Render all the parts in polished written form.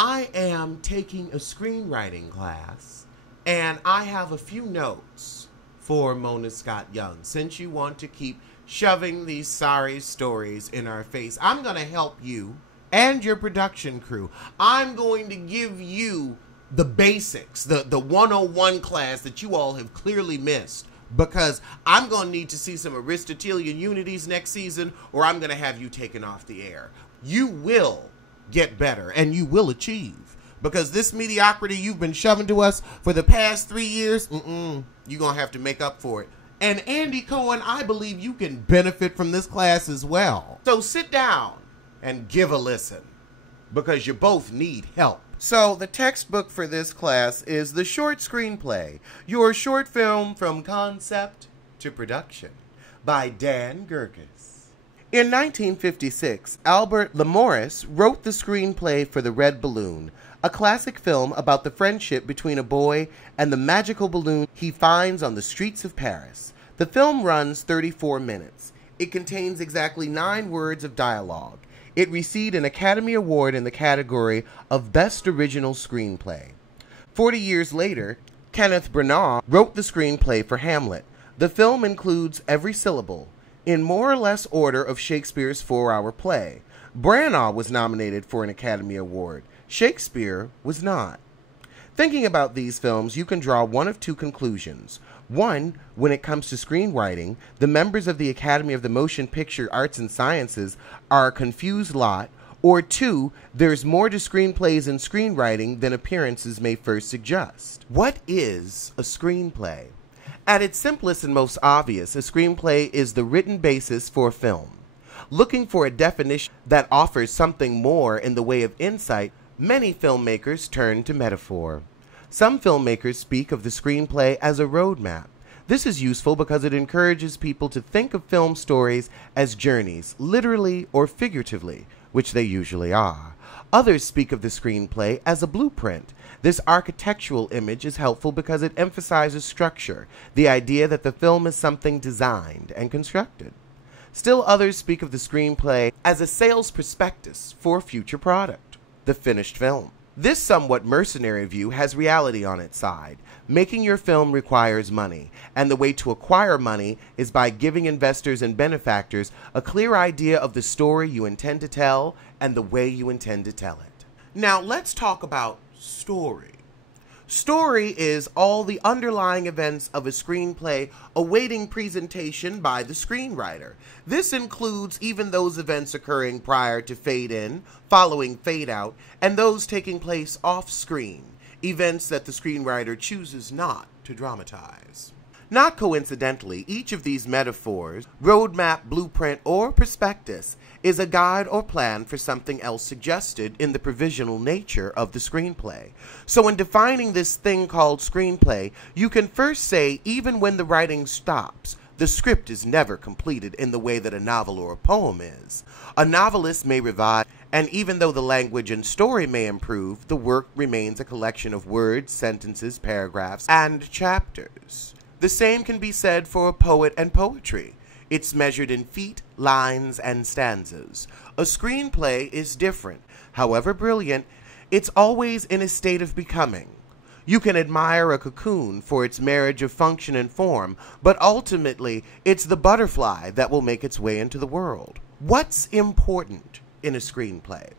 I am taking a screenwriting class, and I have a few notes for Mona Scott Young. Since you want to keep shoving these sorry stories in our face, I'm going to help you and your production crew. I'm going to give you the basics, the 101 class that you all have clearly missed, because I'm going to need to see some Aristotelian unities next season, or I'm going to have you taken off the air. You will get better, and you will achieve, because this mediocrity you've been shoving to us for the past 3 years, you're going to have to make up for it. And Andy Cohen, I believe you can benefit from this class as well. So sit down and give a listen, because you both need help. So the textbook for this class is The Short Screenplay, your short film from concept to production, by Dan Gurkis. In 1956, Albert Lamouris wrote the screenplay for The Red Balloon, a classic film about the friendship between a boy and the magical balloon he finds on the streets of Paris. The film runs 34 minutes. It contains exactly 9 words of dialogue. It received an Academy Award in the category of Best Original Screenplay. 40 years later, Kenneth Branagh wrote the screenplay for Hamlet. The film includes every syllable, in more or less order, of Shakespeare's 4-hour play. Branagh was nominated for an Academy Award. Shakespeare was not. Thinking about these films, you can draw one of two conclusions. One, when it comes to screenwriting, the members of the Academy of the Motion Picture Arts and Sciences are a confused lot, or two, there's more to screenplays and screenwriting than appearances may first suggest. What is a screenplay? At its simplest and most obvious, a screenplay is the written basis for a film. Looking for a definition that offers something more in the way of insight, many filmmakers turn to metaphor. Some filmmakers speak of the screenplay as a roadmap. This is useful because it encourages people to think of film stories as journeys, literally or figuratively, which they usually are. Others speak of the screenplay as a blueprint. This architectural image is helpful because it emphasizes structure, the idea that the film is something designed and constructed. Still others speak of the screenplay as a sales prospectus for a future product, the finished film. This somewhat mercenary view has reality on its side. Making your film requires money, and the way to acquire money is by giving investors and benefactors a clear idea of the story you intend to tell and the way you intend to tell it. Now let's talk about story. Story is all the underlying events of a screenplay awaiting presentation by the screenwriter. This includes even those events occurring prior to fade in, following fade out, and those taking place off screen, events that the screenwriter chooses not to dramatize. Not coincidentally, each of these metaphors, roadmap, blueprint, or prospectus, is a guide or plan for something else suggested in the provisional nature of the screenplay. So in defining this thing called screenplay, you can first say even when the writing stops, the script is never completed in the way that a novel or a poem is. A novelist may revise, and even though the language and story may improve, the work remains a collection of words, sentences, paragraphs, and chapters. The same can be said for a poet and poetry. It's measured in feet, lines, and stanzas. A screenplay is different. However brilliant, it's always in a state of becoming. You can admire a cocoon for its marriage of function and form, but ultimately, it's the butterfly that will make its way into the world. What's important in a screenplay?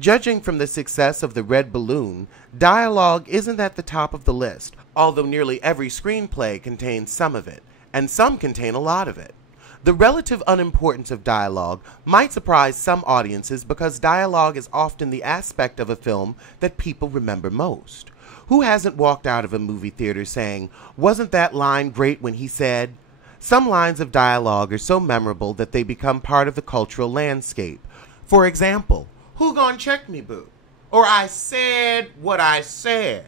Judging from the success of The Red Balloon, dialogue isn't at the top of the list, although nearly every screenplay contains some of it, and some contain a lot of it. The relative unimportance of dialogue might surprise some audiences because dialogue is often the aspect of a film that people remember most. Who hasn't walked out of a movie theater saying, "Wasn't that line great when he said?" Some lines of dialogue are so memorable that they become part of the cultural landscape. For example, "Who gonna check me, boo?" Or "I said what I said."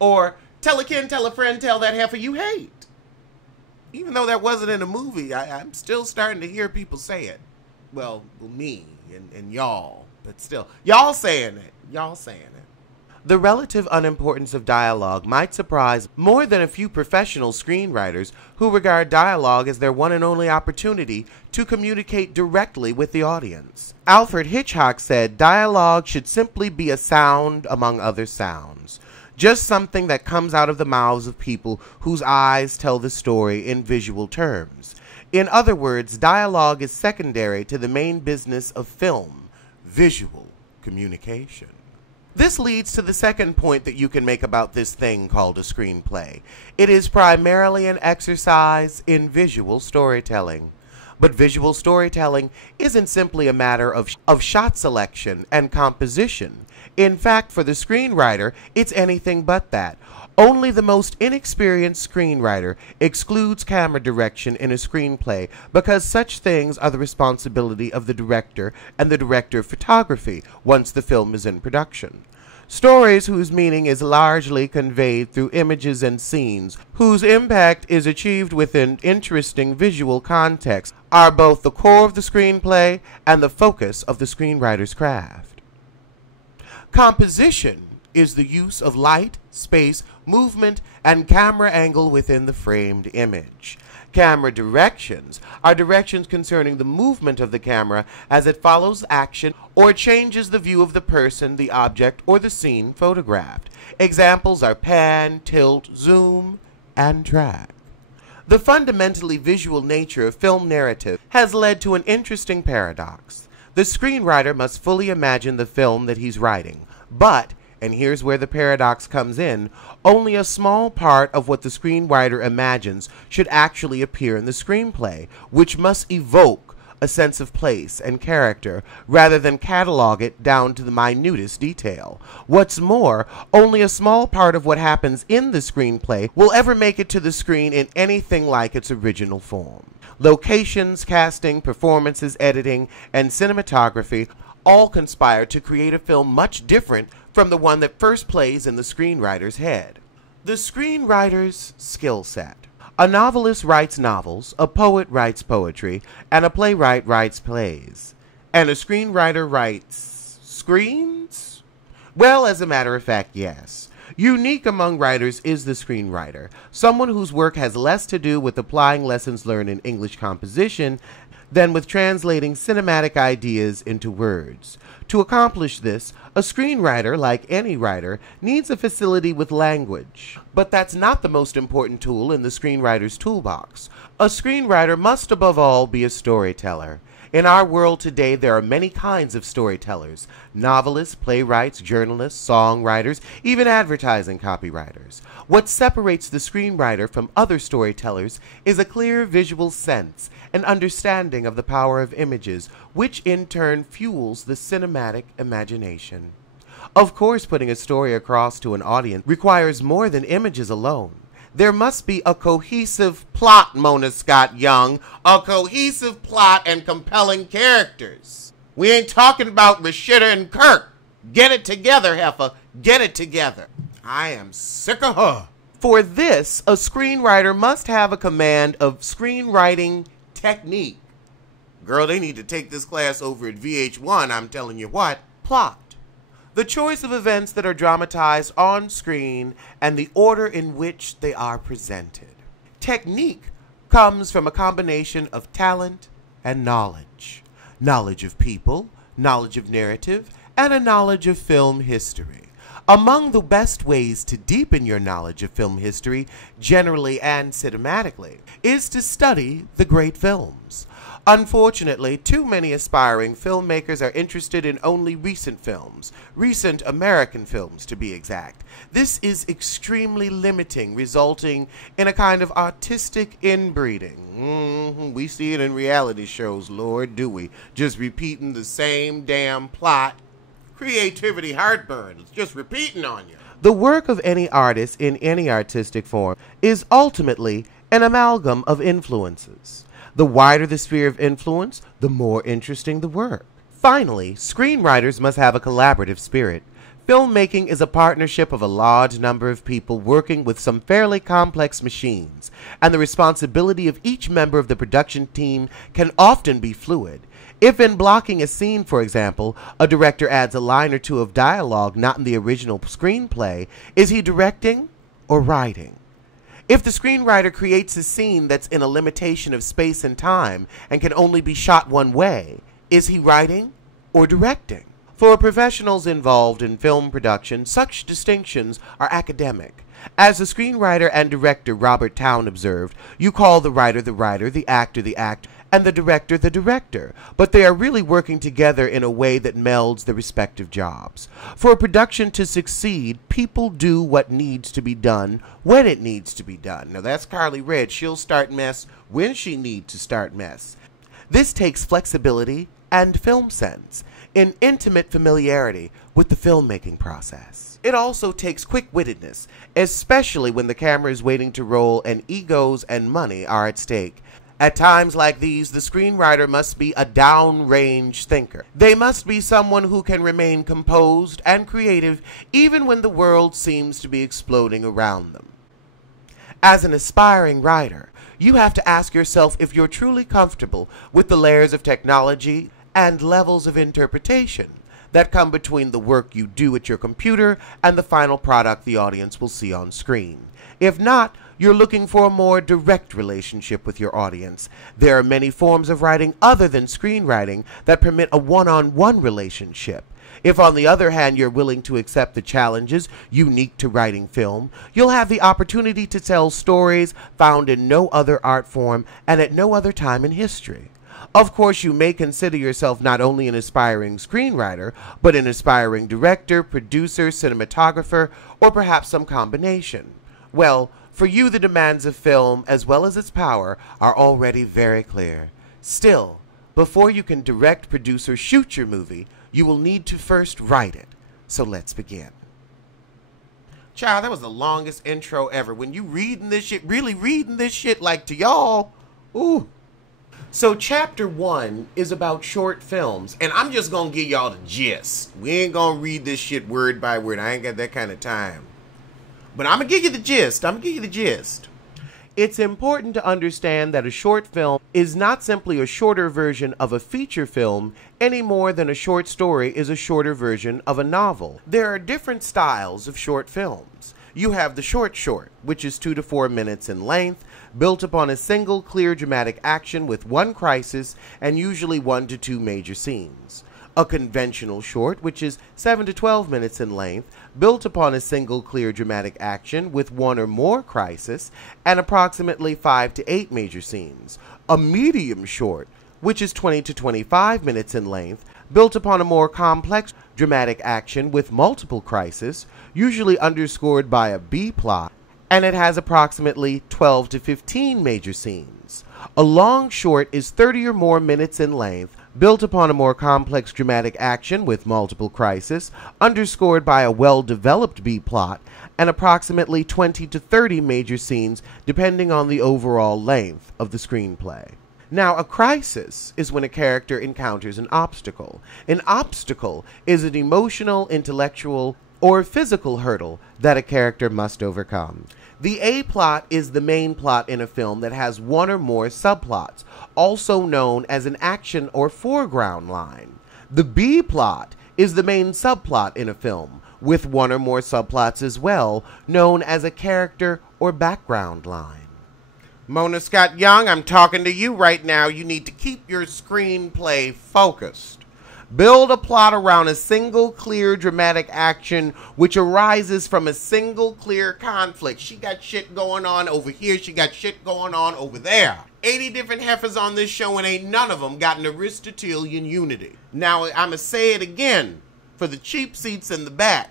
Or "Tell a kin, tell a friend, tell that heifer you hate." Even though that wasn't in a movie, I'm still starting to hear people say it. Well, me and y'all, but still, y'all saying it. Y'all saying it. The relative unimportance of dialogue might surprise more than a few professional screenwriters who regard dialogue as their one and only opportunity to communicate directly with the audience. Alfred Hitchcock said, "Dialogue should simply be a sound among other sounds. Just something that comes out of the mouths of people whose eyes tell the story in visual terms. In other words, dialogue is secondary to the main business of film, visual communication." This leads to the second point that you can make about this thing called a screenplay. It is primarily an exercise in visual storytelling. But visual storytelling isn't simply a matter of shot selection and composition. In fact, for the screenwriter, it's anything but that. Only the most inexperienced screenwriter excludes camera direction in a screenplay because such things are the responsibility of the director and the director of photography once the film is in production. Stories whose meaning is largely conveyed through images and scenes, whose impact is achieved within interesting visual context, are both the core of the screenplay and the focus of the screenwriter's craft. Composition is the use of light, space, movement, and camera angle within the framed image. Camera directions are directions concerning the movement of the camera as it follows action or changes the view of the person, the object, or the scene photographed. Examples are pan, tilt, zoom, and track. The fundamentally visual nature of film narrative has led to an interesting paradox. The screenwriter must fully imagine the film that he's writing, but, and here's where the paradox comes in, only a small part of what the screenwriter imagines should actually appear in the screenplay, which must evoke a sense of place and character rather than catalog it down to the minutest detail. What's more, only a small part of what happens in the screenplay will ever make it to the screen in anything like its original form. Locations, casting, performances, editing, and cinematography all conspire to create a film much different from the one that first plays in the screenwriter's head. The screenwriter's skill set. A novelist writes novels, a poet writes poetry, and a playwright writes plays. And a screenwriter writes screens? Well, as a matter of fact, yes. Unique among writers is the screenwriter, someone whose work has less to do with applying lessons learned in English composition than with translating cinematic ideas into words. To accomplish this, a screenwriter, like any writer, needs a facility with language. But that's not the most important tool in the screenwriter's toolbox. A screenwriter must above all be a storyteller. In our world today, there are many kinds of storytellers: novelists, playwrights, journalists, songwriters, even advertising copywriters. What separates the screenwriter from other storytellers is a clear visual sense, an understanding of the power of images, which in turn fuels the cinematic imagination. Of course, putting a story across to an audience requires more than images alone. There must be a cohesive plot, Mona Scott Young, a cohesive plot and compelling characters. We ain't talking about Rashida and Kirk. Get it together, heifer. Get it together. I am sick of her. For this, a screenwriter must have a command of screenwriting technique. Girl, they need to take this class over at VH1, I'm telling you what. Plot. The choice of events that are dramatized on screen and the order in which they are presented. Technique comes from a combination of talent and knowledge. Knowledge of people, knowledge of narrative, and a knowledge of film history. Among the best ways to deepen your knowledge of film history, generally and cinematically, is to study the great films. Unfortunately, too many aspiring filmmakers are interested in only recent films, recent American films to be exact. This is extremely limiting, resulting in a kind of artistic inbreeding. We see it in reality shows, Lord, do we? Just repeating the same damn plot. Creativity heartburn. It's just repeating on you. The work of any artist in any artistic form is ultimately an amalgam of influences. The wider the sphere of influence, the more interesting the work. Finally, screenwriters must have a collaborative spirit. Filmmaking is a partnership of a large number of people working with some fairly complex machines, and the responsibility of each member of the production team can often be fluid. If in blocking a scene, for example, a director adds a line or two of dialogue not in the original screenplay, is he directing or writing? If the screenwriter creates a scene that's in a limitation of space and time and can only be shot one way, is he writing or directing? For professionals involved in film production, such distinctions are academic. As the screenwriter and director Robert Towne observed, you call the writer, the actor, and the director, but they are really working together in a way that melds the respective jobs. For a production to succeed, people do what needs to be done when it needs to be done. Now that's Carly Red. She'll start mess when she needs to start mess. This takes flexibility and film sense, in intimate familiarity with the filmmaking process. It also takes quick-wittedness, especially when the camera is waiting to roll and egos and money are at stake. At times like these, the screenwriter must be a downrange thinker. They must be someone who can remain composed and creative even when the world seems to be exploding around them. As an aspiring writer, you have to ask yourself if you're truly comfortable with the layers of technology and levels of interpretation that come between the work you do at your computer and the final product the audience will see on screen. If not, you're looking for a more direct relationship with your audience. There are many forms of writing other than screenwriting that permit a one-on-one relationship. If, on the other hand, you're willing to accept the challenges unique to writing film, you'll have the opportunity to tell stories found in no other art form and at no other time in history. Of course, you may consider yourself not only an aspiring screenwriter, but an aspiring director, producer, cinematographer, or perhaps some combination. Well, for you, the demands of film, as well as its power, are already very clear. Still, before you can direct, produce, or shoot your movie, you will need to first write it. So let's begin. Child, that was the longest intro ever. When you reading this shit, really reading this shit like to y'all, ooh. So chapter 1 is about short films, and I'm just gonna give y'all the gist. We ain't gonna read this shit word by word. I ain't got that kind of time. But I'm gonna give you the gist. It's important to understand that a short film is not simply a shorter version of a feature film any more than a short story is a shorter version of a novel. There are different styles of short films. You have the short, which is 2 to 4 minutes in length, built upon a single clear dramatic action with one crisis and usually 1 to 2 major scenes. A conventional short, which is 7 to 12 minutes in length, built upon a single clear dramatic action with 1 or more crises and approximately 5 to 8 major scenes. A medium short, which is 20 to 25 minutes in length, built upon a more complex dramatic action with multiple crises, usually underscored by a B-plot, and it has approximately 12 to 15 major scenes. A long short is 30 or more minutes in length, built upon a more complex dramatic action with multiple crises, underscored by a well-developed B-plot, and approximately 20 to 30 major scenes depending on the overall length of the screenplay. Now, a crisis is when a character encounters an obstacle. An obstacle is an emotional, intellectual, or physical hurdle that a character must overcome. The A-plot is the main plot in a film that has 1 or more subplots, also known as an action or foreground line. The B-plot is the main subplot in a film, with 1 or more subplots as well, known as a character or background line. Mona Scott Young, I'm talking to you right now. You need to keep your screenplay focused. Build a plot around a single clear dramatic action which arises from a single clear conflict. She got shit going on over here. She got shit going on over there. 80 different heifers on this show and ain't none of them got an Aristotelian unity. Now, I'm going to say it again for the cheap seats in the back.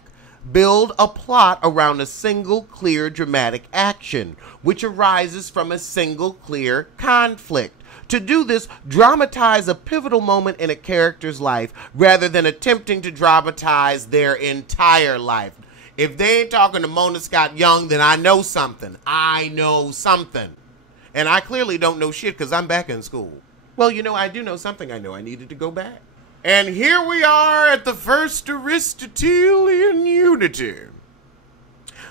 Build a plot around a single clear dramatic action which arises from a single clear conflict. To do this, dramatize a pivotal moment in a character's life rather than attempting to dramatize their entire life. If they ain't talking to Mona Scott Young, then I know something. I know something. And I clearly don't know shit because I'm back in school. Well, you know, I do know something. I know I needed to go back. And here we are at the first Aristotelian unity.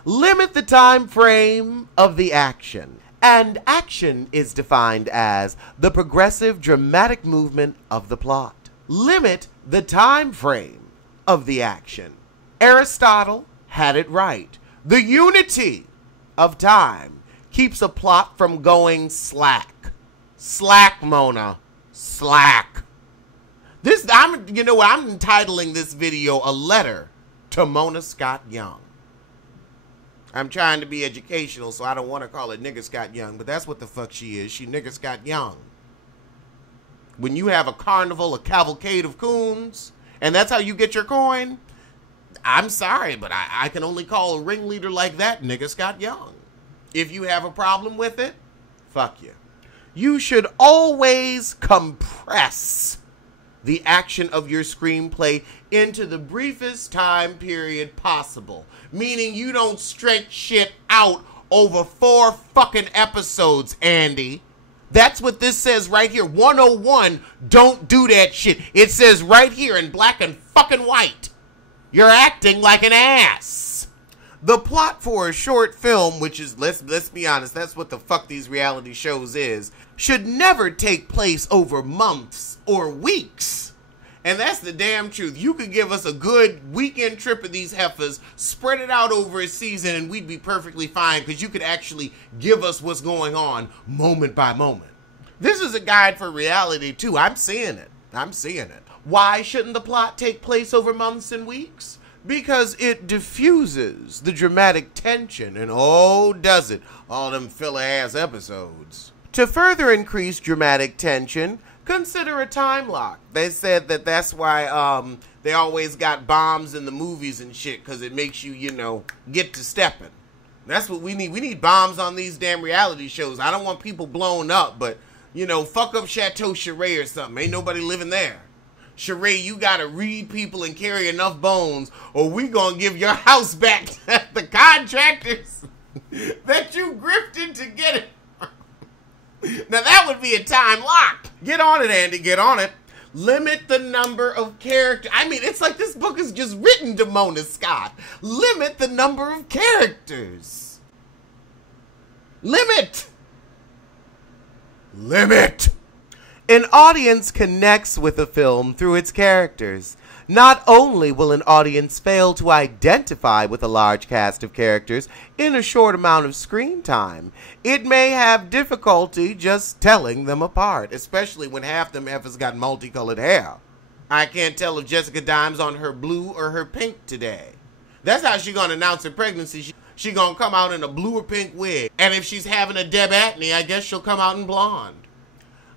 Limit the time frame of the action. And action is defined as the progressive dramatic movement of the plot. Limit the time frame of the action. Aristotle had it right. The unity of time keeps a plot from going slack. Slack, Mona. Slack. I'm entitling this video a letter to Mona Scott Young. I'm trying to be educational, so I don't want to call it Nigger Scott Young, but that's what the fuck she is. She Nigger Scott Young. When you have a carnival, a cavalcade of coons, and that's how you get your coin, I'm sorry, but I can only call a ringleader like that Nigger Scott Young. If you have a problem with it, fuck you. You should always compress the action of your screenplay into the briefest time period possible. Meaning you don't stretch shit out over 4 fucking episodes, Andy. That's what this says right here. 101, don't do that shit. It says right here in black and fucking white. You're acting like an ass. The plot for a short film, which is, let's be honest, that's what the fuck these reality shows is, should never take place over months or weeks. And that's the damn truth. You could give us a good weekend trip of these heifers, spread it out over a season, and we'd be perfectly fine because you could actually give us what's going on moment by moment. This is a guide for reality, too. I'm seeing it. Why shouldn't the plot take place over months and weeks? Because it diffuses the dramatic tension, and oh, does it, all them filler-ass episodes. To further increase dramatic tension, consider a time lock. They said that that's why they always got bombs in the movies and shit, because it makes you, get to stepping. That's what we need. We need bombs on these damn reality shows. I don't want people blown up, but, fuck up Chateau Charest or something. Ain't nobody living there. Charest, you gotta read people and carry enough bones, or we gonna give your house back to the contractors that you grifted to get it. Now that would be a time lock. Get on it, Andy, get on it. Limit the number of characters. I mean, it's like this book is just written to Mona Scott. Limit the number of characters. Limit. An audience connects with a film through its characters. Not only will an audience fail to identify with a large cast of characters in a short amount of screen time, it may have difficulty just telling them apart, especially when half them effers got multicolored hair. I can't tell if Jessica Dime's on her blue or her pink today. That's how she gonna announce her pregnancy. She gonna come out in a blue or pink wig. And if she's having a Deb Atney, I guess she'll come out in blonde.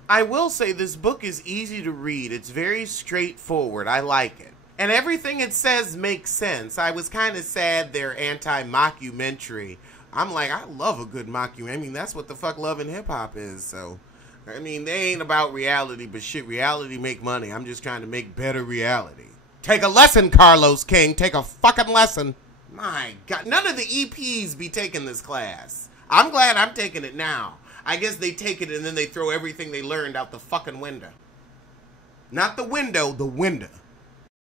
I will say this book is easy to read. It's very straightforward. I like it. And everything it says makes sense. I was kind of sad they're anti-mockumentary. I'm like, I love a good mockumentary. I mean, that's what the fuck Love and Hip Hop is. So, I mean, they ain't about reality, but shit, reality make money. I'm just trying to make better reality. Take a lesson, Carlos King. Take a fucking lesson. My God, none of the EPs be taking this class. I'm glad I'm taking it now. I guess they take it and then they throw everything they learned out the fucking window. Not the window, the window.